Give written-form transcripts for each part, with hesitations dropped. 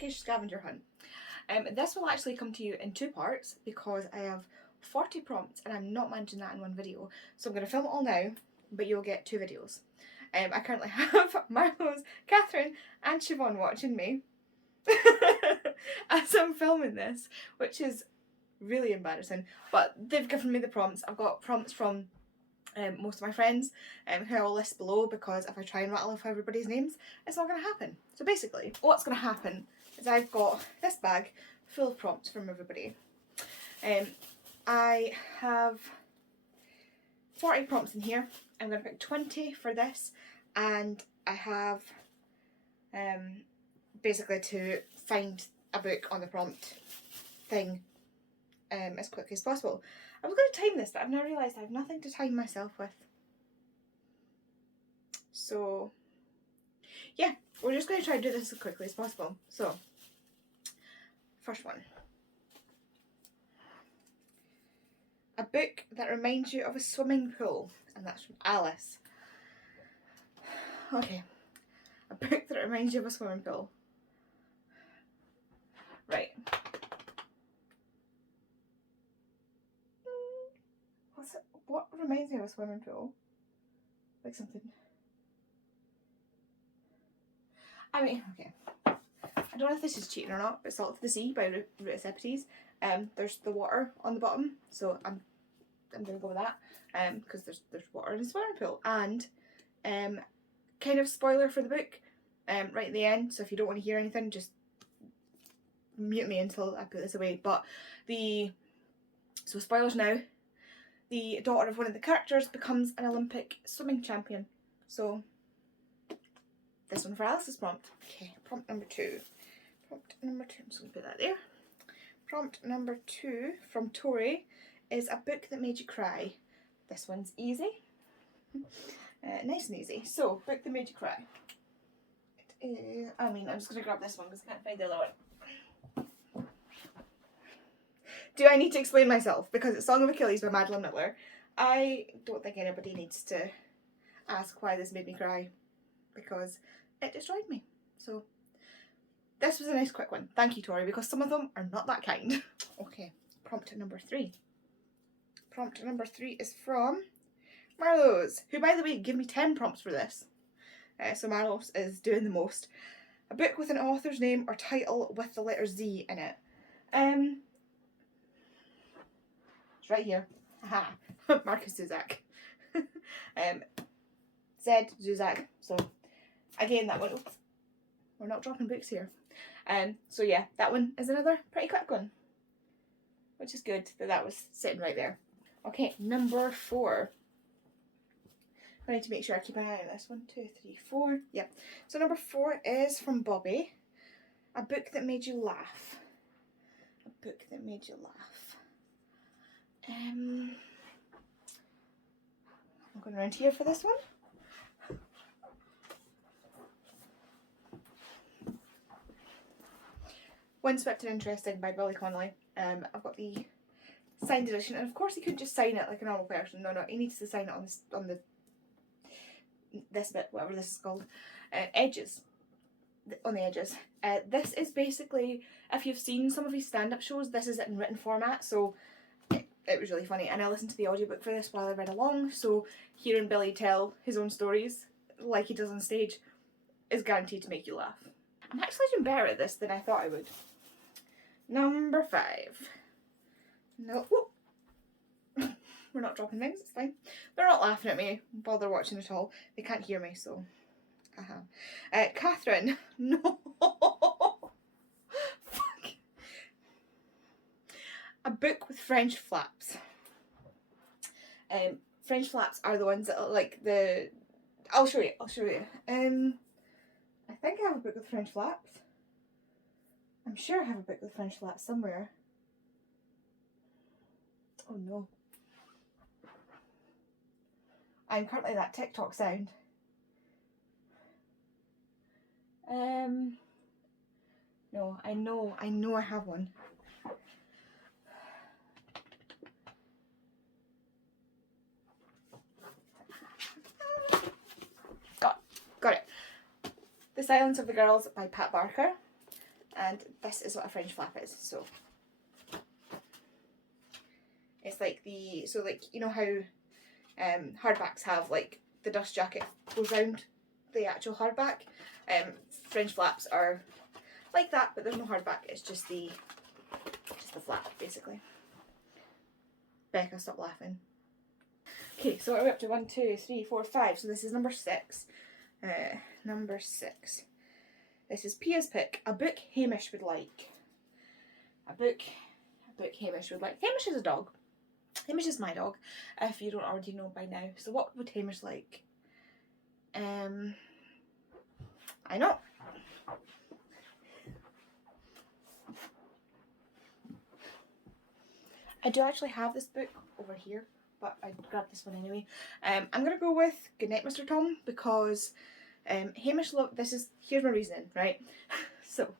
Bookish Scavenger hunt. This will actually come to you in 2 parts because I have 40 prompts and I'm not managing that in one video. So I'm going to film it all now, but you'll get 2 videos. I currently have Marloes, Katherine and Siobhan watching me as I'm filming this, which is really embarrassing. But they've given me the prompts. I've got prompts from most of my friends who I'll list below, because if I try and rattle off everybody's names, it's not going to happen. So basically, what's going to happen is I've got this bag full of prompts from everybody. I have 40 prompts in here. I'm going to pick 20 for this, and I have basically to find a book on the prompt thing as quickly as possible. I was going to time this, but I've now realised I have nothing to time myself with. So yeah, we're just going to try to do this as quickly as possible. So, first one. A book that reminds you of a swimming pool, and that's from Alice. Okay, a book that reminds you of a swimming pool. Right. What's it? What reminds me of a swimming pool? Like something. I mean, okay. I don't know if this is cheating or not, but Salt of the Sea by Recipities. There's the water on the bottom, so I'm gonna go with that. Because there's water in the swimming pool, and kind of spoiler for the book, right at the end. So if you don't want to hear anything, just mute me until I put this away. But so spoilers now. The daughter of one of the characters becomes an Olympic swimming champion. So this one for Alice's prompt. Okay, prompt number 2. Prompt number 2. I'm just going to put that there. Prompt number 2 from Tori is a book that made you cry. This one's easy. Nice and easy. So, book that made you cry. It is, I'm just going to grab this one because I can't find the other one. Do I need to explain myself? Because it's Song of Achilles by Madeline Miller. I don't think anybody needs to ask why this made me cry, because it destroyed me. So this was a nice quick one. Thank you, Tori, because some of them are not that kind. Okay, prompt number 3. Prompt number 3 is from Marloes, who, by the way, gave me 10 prompts for this. So Marloes is doing the most. A book with an author's name or title with the letter Z in it. It's right here. Aha. Marcus Zusak. Zed Zuzak. So again, that one. Oops, we're not dropping books here. So yeah, that one is another pretty quick one, which is good that was sitting right there. Okay, number 4. I need to make sure I keep an eye on this. 1, 2, 3, 4. Yep. So number 4 is from Bobby. A book that made you laugh. A book that made you laugh. I'm going around here for this one. Windswept and Interesting by Billy Connolly. I've got the signed edition, and of course he couldn't just sign it like a normal person. No, he needs to sign it on this bit, whatever this is called, edges, on the edges. This is basically, if you've seen some of his stand-up shows, this is it in written format, so it was really funny, and I listened to the audiobook for this while I read along, so hearing Billy tell his own stories like he does on stage is guaranteed to make you laugh. I'm actually doing better at this than I thought I would. Number 5. No, we're not dropping things, it's fine. They're not laughing at me while they're watching at all. They can't hear me, so Katherine, no. Fuck. A book with French flaps. French flaps are the ones that are like the. I'll show you. I think I have a book with French flaps. I'm sure I have a book with French flaps somewhere. Oh no. I'm currently that TikTok sound. No, I know I have one. Got it. The Silence of the Girls by Pat Barker. And this is what a French flap is. So it's like the, so like, you know how hardbacks have like the dust jacket goes round the actual hardback. French flaps are like that, but there's no hardback. It's just the flap basically. Becca, stop laughing. Okay, so what are we up to? 1, 2, 3, 4, 5. So this is number 6. Number 6. This is Pia's pick. A book Hamish would like. A book Hamish would like. Hamish is a dog. Hamish is my dog, if you don't already know by now. So what would Hamish like? I know. I do actually have this book over here, but I grabbed this one anyway. I'm going to go with Goodnight Mr. Tom, because Hamish here's my reasoning, right? So,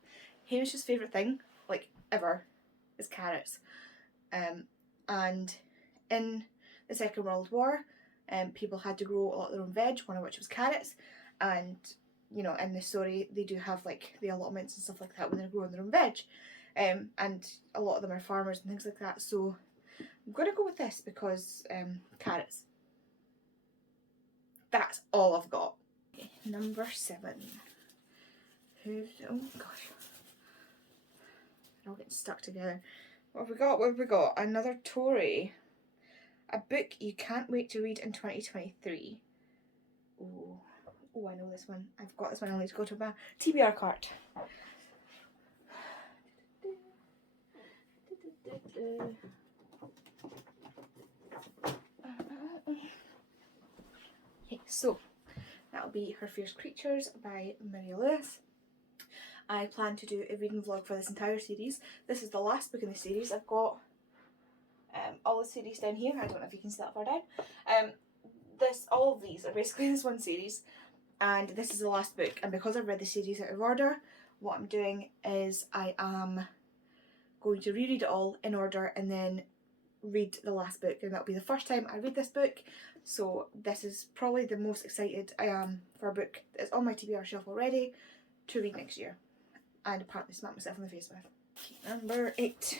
Hamish's favourite thing, like, ever, is carrots. And in the Second World War, people had to grow a lot of their own veg, one of which was carrots, and, you know, in the story, they do have, like, the allotments and stuff like that when they're growing their own veg. And a lot of them are farmers and things like that, so I'm going to go with this because carrots. That's all I've got. Okay, number 7. Oh gosh. They're all getting stuck together. What have we got? What have we got? Another Tori. A book you can't wait to read in 2023. Oh, I know this one. I've got this one. I'll need to go to my TBR cart. Okay, so that'll be Her Fierce Creatures by Marloes. I plan to do a reading vlog for this entire series. This is the last book in the series. I've got all the series down here. I don't know if you can see that far down. All of these are basically this one series, and this is the last book. And because I've read the series out of order, what I'm doing is I am going to reread it all in order and then read the last book, and that'll be the first time I read this book. So this is probably the most excited I am for a book that's on my TBR shelf already to read next year, and apparently smack myself in the face with. Okay, number 8.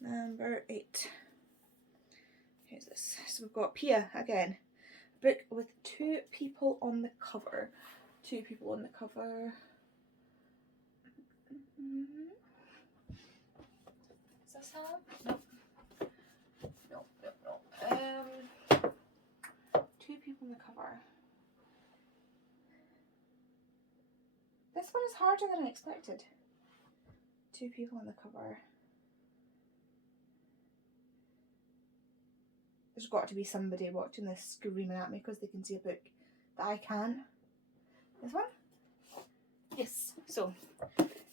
Number 8. Here's this. So we've got Pia again. A book with 2 people on the cover. 2 people on the cover. Is this her? No. No. 2 people on the cover. This one is harder than I expected. 2 people on the cover. There's got to be somebody watching this screaming at me because they can see a book that I can't. This one? Yes. So,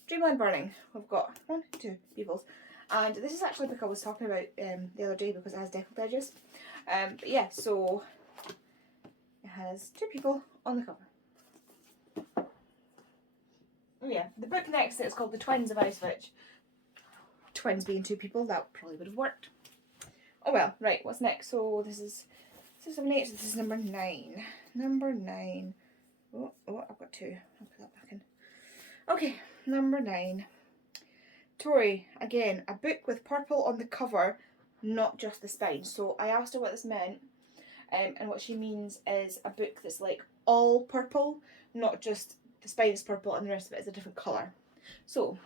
Dreamland Burning. We've got 1, 2 peoples. And this is actually a book I was talking about the other day because it has deckled edges. But yeah, so it has 2 people on the cover. Oh yeah, the book next to it is called The Twins of Auschwitz. Twins being 2 people, that probably would have worked. Oh well, right, what's next? So this is 6, 7, 8, so this is number 9. Number 9. Oh, I've got 2. I'll put that back in. Okay, number 9. Tori, again, a book with purple on the cover, not just the spine. So I asked her what this meant, and what she means is a book that's like all purple, not just the spine is purple and the rest of it is a different colour. So,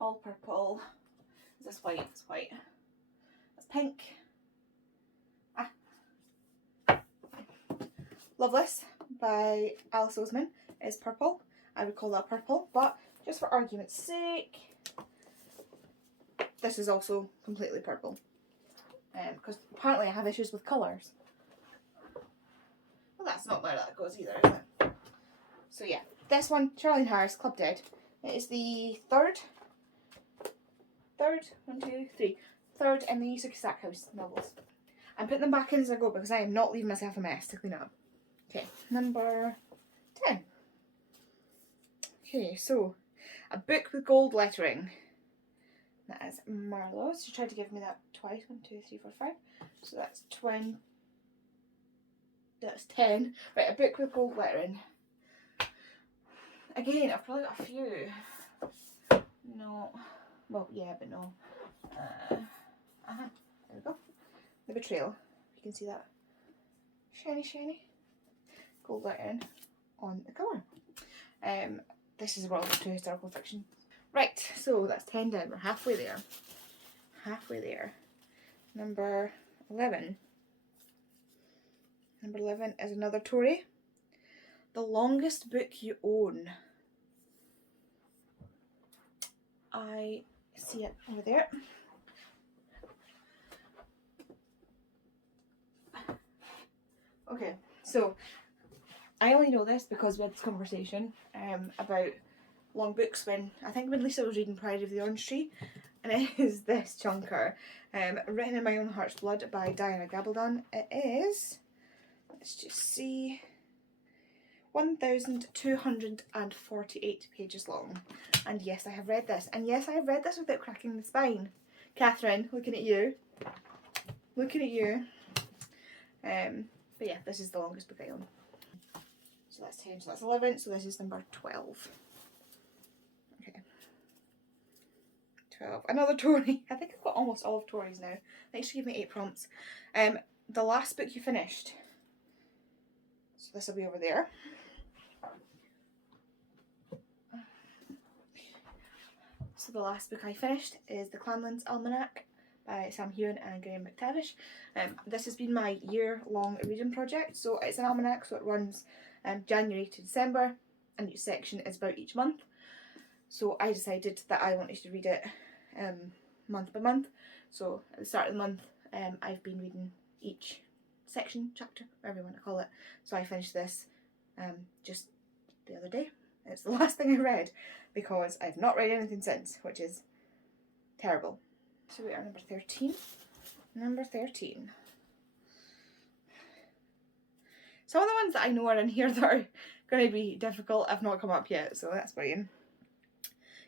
all purple. Is this white? It's white. That's pink. Loveless by Alice Oseman is purple. I would call that purple, but just for argument's sake, this is also completely purple. Because apparently I have issues with colours. Well, that's not where that goes either, is it? So yeah, this one, Charlie and Harris, Club Dead. It is the third, 1, 2, 3, third in the Yusuke Stackhouse novels. I'm putting them back in as I go because I am not leaving myself a mess to clean up. Okay, number 10. Okay, so a book with gold lettering. That is Marloes. She tried to give me that twice. 1, 2, 3, 4, 5. So that's 20. That's 10. Right, a book with gold lettering. Again, I've probably got a few. No. Well, yeah, but no. There we go. The Betrayal. You can see that. Shiny, shiny. Gold lettering on the cover. This is World War II historical fiction. Right, so that's 10 down. We're halfway there. Halfway there. Number 11. Number 11 is another Tori. The Longest Book You Own. I see it over there. Okay, so I only know this because we had this conversation about long books when Lisa was reading Pride of the Orange Tree, and it is this chunker, written in my own heart's blood by Diana Gabaldon. It is, let's just see, 1,248 pages long. And yes, I have read this. And yes, I have read this without cracking the spine. Katherine, looking at you. Looking at you. But yeah, this is the longest book I own. So that's 10, so that's 11, so this is number 12. Okay. 12. Another Tori. I think I've got almost all of Tori's now. I think she gave me 8 prompts. The last book you finished. So this will be over there. So the last book I finished is The Clanlands Almanac by Sam Hewen and Graham McTavish. This has been my year-long reading project. So it's an almanac, so it runs January to December, and each section is about each month. So I decided that I wanted to read it month by month. So at the start of the month, I've been reading each section, chapter, whatever you want to call it. So I finished this just the other day. It's the last thing I read because I've not read anything since, which is terrible. So we are number 13. Number 13. Some of the ones that I know are in here that are going to be difficult have not come up yet, so that's brilliant.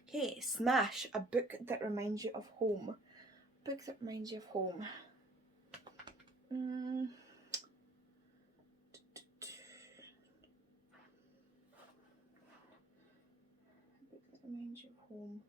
Okay, Smash, a book that reminds you of home. Book that reminds you of home. Book that reminds you of home.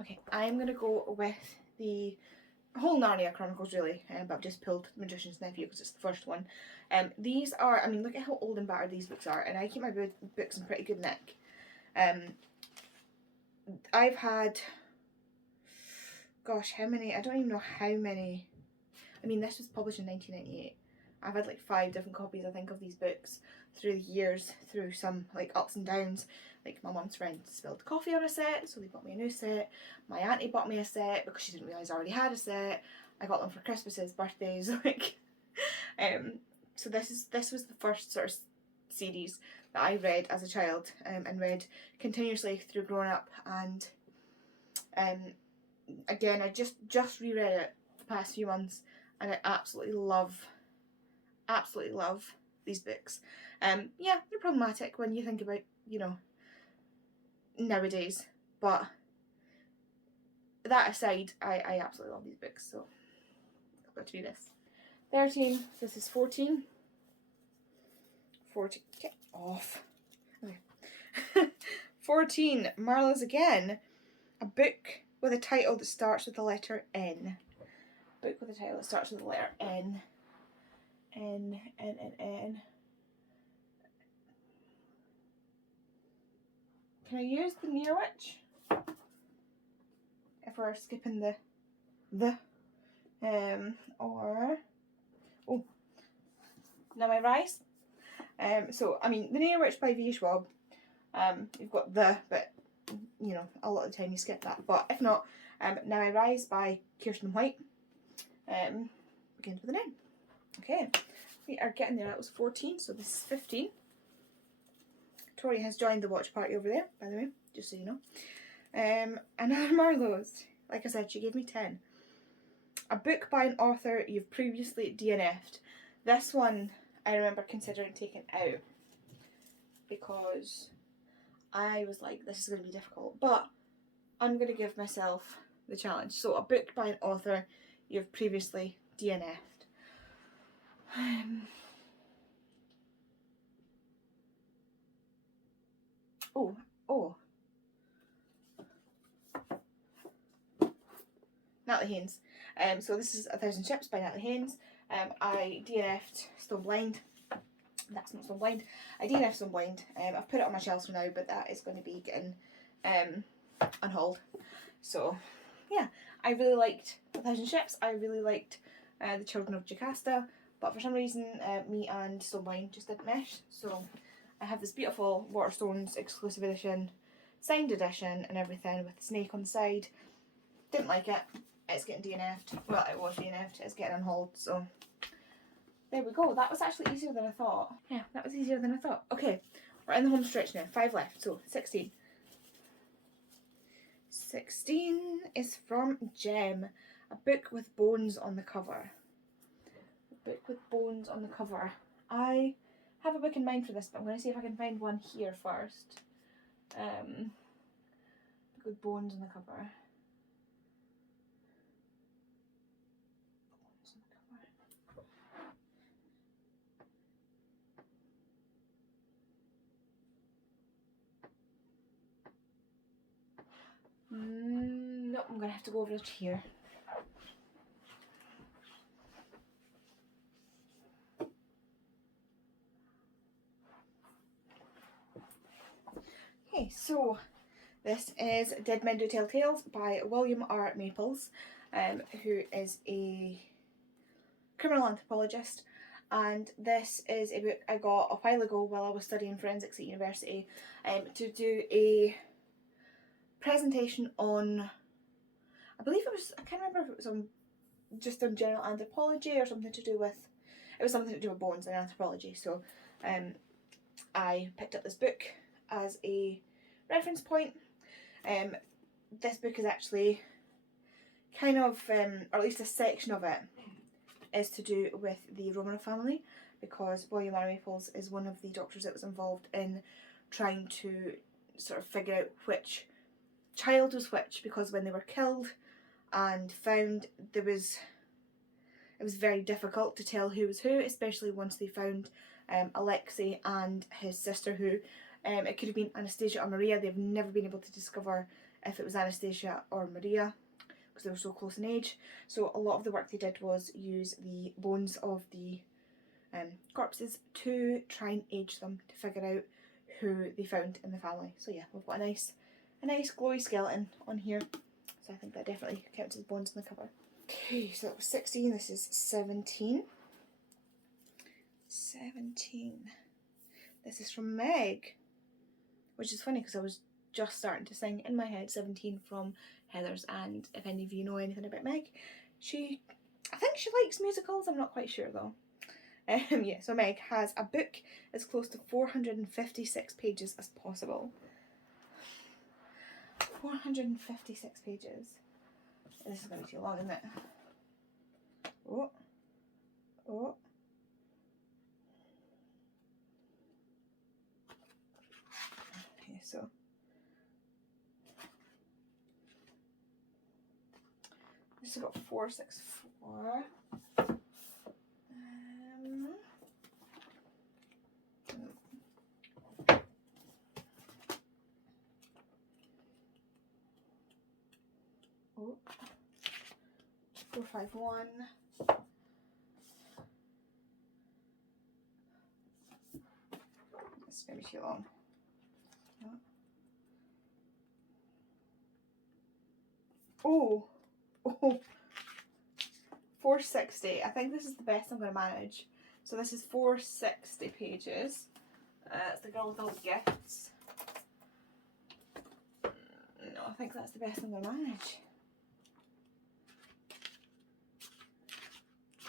Okay, I'm going to go with the whole Narnia Chronicles really, but I've just pulled Magician's Nephew because it's the first one. These are, I mean, look at how old and battered these books are, and I keep my books in pretty good nick. I've had, gosh, how many, I don't even know how many. I mean, this was published in 1998. I've had like 5 different copies, I think, of these books through the years, through some like ups and downs. Like my mum's friend spilled coffee on a set, so they bought me a new set. My auntie bought me a set because she didn't realise I already had a set. I got them for Christmases, birthdays, like. So this was the first sort of series that I read as a child, and read continuously through growing up. And again, I just reread it the past few months, and I absolutely love these books. Yeah, they're problematic when you think about, you know, nowadays, but that aside, I absolutely love these books, so I've got to do this. 13, this is 14. 14, get off. Okay. 14, Marloes again. A book with a title that starts with the letter N. Book with a title that starts with the letter N. N. Can I use the near witch? If we're skipping the or oh, Now I Rise. So I mean, the Near Witch by V. Schwab. You've got the, but you know, a lot of the time you skip that. But if not, Now I Rise by Kirsten White. Begins with an N. Okay, we are getting there. That was 14, so this is 15. Tori has joined the watch party over there, by the way, just so you know. Another Marloes. Like I said, she gave me 10. A book by an author you've previously DNF'd. This one I remember considering taking out because I was like, this is going to be difficult, but I'm going to give myself the challenge. So a book by an author you've previously DNF'd. Oh. Natalie Haynes. So this is 1,000 Ships by Natalie Haynes. I DNF'd Stone Blind. That's not Stone Blind. I DNF'd Stone Blind. I've put it on my shelves for now, but that is going to be getting unhauled. So yeah, I really liked 1,000 Ships. I really liked The Children of Jocasta, but for some reason me and Stone Blind just didn't mesh. So I have this beautiful Waterstones exclusive edition, signed edition and everything with the snake on the side. Didn't like it. It's getting DNF'd. Well, it was DNF'd. It's getting unhauled. So there we go. That was actually easier than I thought. Yeah, that was easier than I thought. Okay, we're in the home stretch now. 5 left. So 16. 16 is from Gem. A book with bones on the cover. A book with bones on the cover. I have a book in mind for this, but I'm going to see if I can find one here first. Book with bones on the cover. Nope, I'm going to have to go over to here. Okay, so this is Dead Men Do Tell Tales by William R. Maples, who is a criminal anthropologist, and this is a book I got a while ago while I was studying forensics at university to do a presentation on, I believe it was, I can't remember if it was on just on general anthropology or something to do with, it was something to do with bones and anthropology. So I picked up this book as a reference point. This book is actually kind of, or at least a section of it, is to do with the Romanov family, because William R. Maples is one of the doctors that was involved in trying to sort of figure out which child was which, because when they were killed and found, it was very difficult to tell who was who, especially once they found Alexei and his sister, who it could have been Anastasia or Maria. They've never been able to discover if it was Anastasia or Maria because they were so close in age. So a lot of the work they did was use the bones of the corpses to try and age them to figure out who they found in the family. So yeah, we've got a nice glowy skeleton on here. So I think that definitely counts as bones on the cover. Okay, so that was 16, this is 17. 17. This is from Meg, which is funny because I was just starting to sing in my head 17 from Heathers, and if any of you know anything about Meg, I think she likes musicals, I'm not quite sure though. Yeah, so Meg has a book as close to 456 pages as possible. 456 pages. This is going to be too long, isn't it? Oh. Okay, so this has got 464. Oh. 451. This is going to be too long. Oh. 460. I think this is the best I'm going to manage. So this is 460 pages. It's the girl with all the gifts. No, I think that's the best I'm going to manage.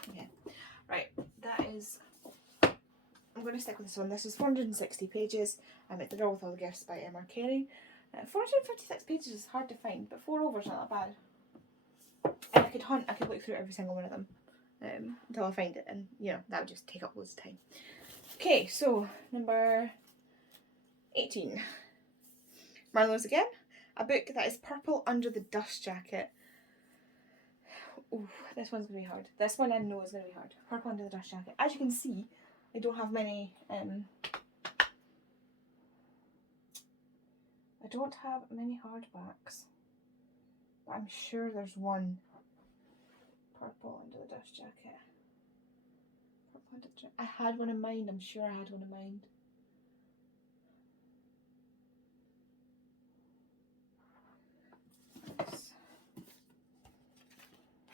Okay, right, that is, I'm going to stick with this one. This is 460 pages. It's The Girl with All the Gifts by Emma Carey. 456 pages is hard to find, but 4 over is not that bad. And I could hunt, I could look through every single one of them until I find it, and you know, that would just take up loads of time. Okay, so number 18. Marloes again. A book that is purple under the dust jacket. Ooh, this one's going to be hard. This one I know is going to be hard. Purple under the dust jacket. As you can see, I don't have many hardbacks, but I'm sure there's one. Purple under the dust jacket. Purple under the I had one in mind. I'm sure I had one in mind.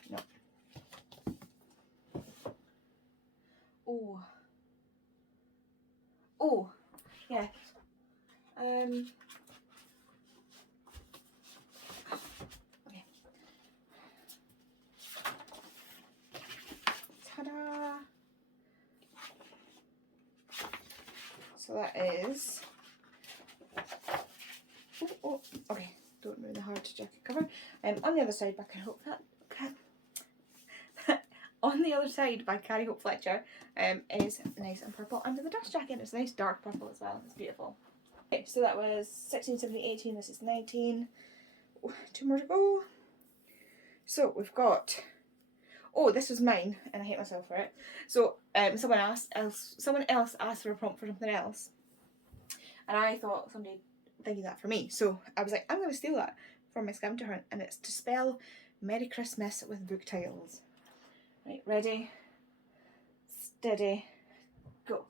No. Oh, yeah. Okay. Ta-da! So that is. Oh, okay. Don't ruin the hard jacket cover. On the other side, by Carrie Hope on the other side by Carrie Hope Fletcher, is nice and purple under the dust jacket. It's a nice dark purple as well. It's beautiful. Okay, so that was 16, 17, 18. This is 19. Oh, 2 more to go. So we've got. Oh, this was mine, and I hate myself for it. So someone else asked for a prompt for something else, and I thought somebody thinking that for me. So I was like, I'm going to steal that from my scavenger hunt, and it's to spell Merry Christmas with book titles. Right, ready, steady, go.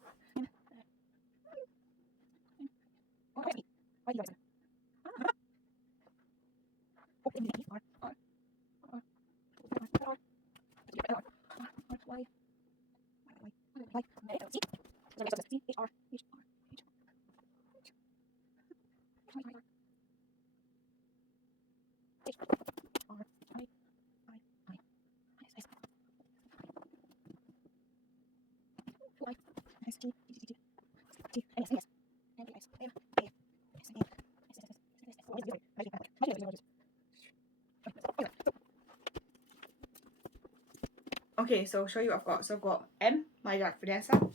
Okay, so I'll show you what I've got. So I've got M, My Dark Vanessa,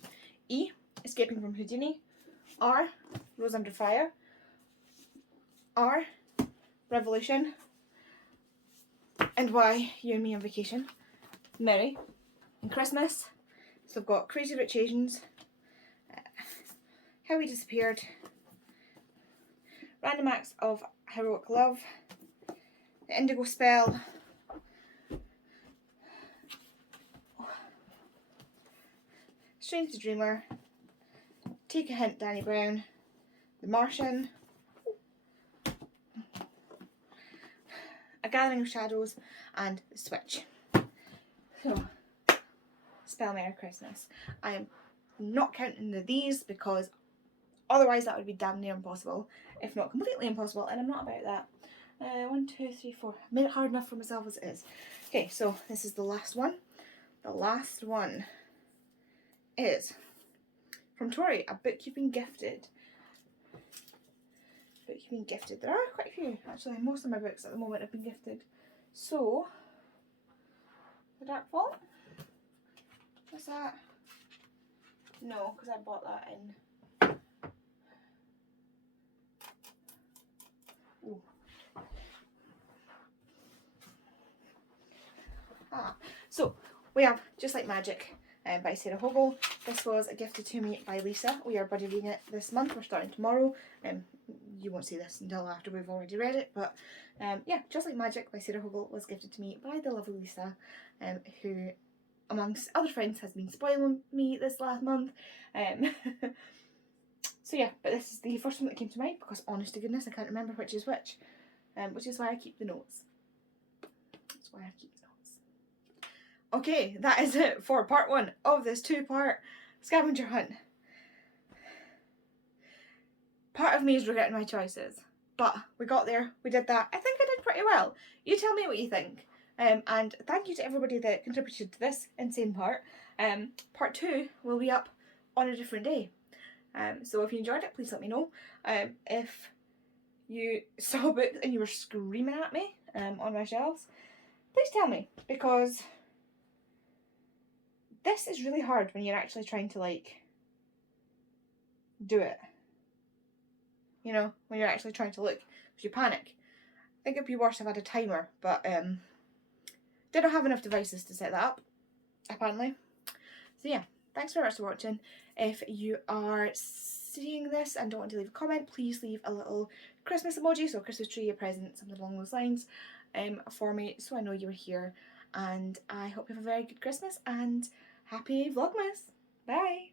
E, Escaping from Houdini, R, Rose Under Fire, R, Revolution, and Y, You and Me on Vacation, Merry, and Christmas. So I've got Crazy Rich Asians, How We Disappeared, Random Acts of Heroic Love, The Indigo Spell, Strange the Dreamer, Take a Hint, Danny Brown, The Martian, A Gathering of Shadows, and The Switch. So, spell Merry Christmas. I am not counting these because otherwise that would be damn near impossible, if not completely impossible, and I'm not about that. 1, 2, 3, 4. I've made it hard enough for myself as it is. Okay, so this is the last one. The last one is from Tori, A Book You've Been Gifted. Book You've Been Gifted. There are quite a few, actually. Most of my books at the moment have been gifted. So, The Dark Vault. What's that? No, because I bought that in. Ooh. So we have Just Like Magic by Sarah Hogle. This was gifted to me by Lisa. We are buddy reading it this month. We're starting tomorrow. You won't see this until after we've already read it, but yeah, Just Like Magic by Sarah Hogle was gifted to me by the lovely Lisa, who, amongst other friends, has been spoiling me this last month. So yeah, but this is the first one that came to mind because, honest to goodness, I can't remember which is which why I keep the notes. That's why I keep the notes. Okay, that is it for part 1 of this 2-part scavenger hunt. Part of me is regretting my choices, but we got there, we did that. I think I did pretty well. You tell me what you think. And thank you to everybody that contributed to this insane part. Part 2 will be up on a different day. So if you enjoyed it, please let me know. If you saw books and you were screaming at me on my shelves, please tell me, because this is really hard when you're actually trying to like do it. You know, when you're actually trying to look, because you panic. I think it'd be worse if I had a timer, but didn't have enough devices to set that up, apparently. So yeah, thanks very much for watching. If you are seeing this and don't want to leave a comment, please leave a little Christmas emoji, so a Christmas tree, a present, something along those lines, for me, so I know you were here. And I hope you have a very good Christmas and happy Vlogmas. Bye!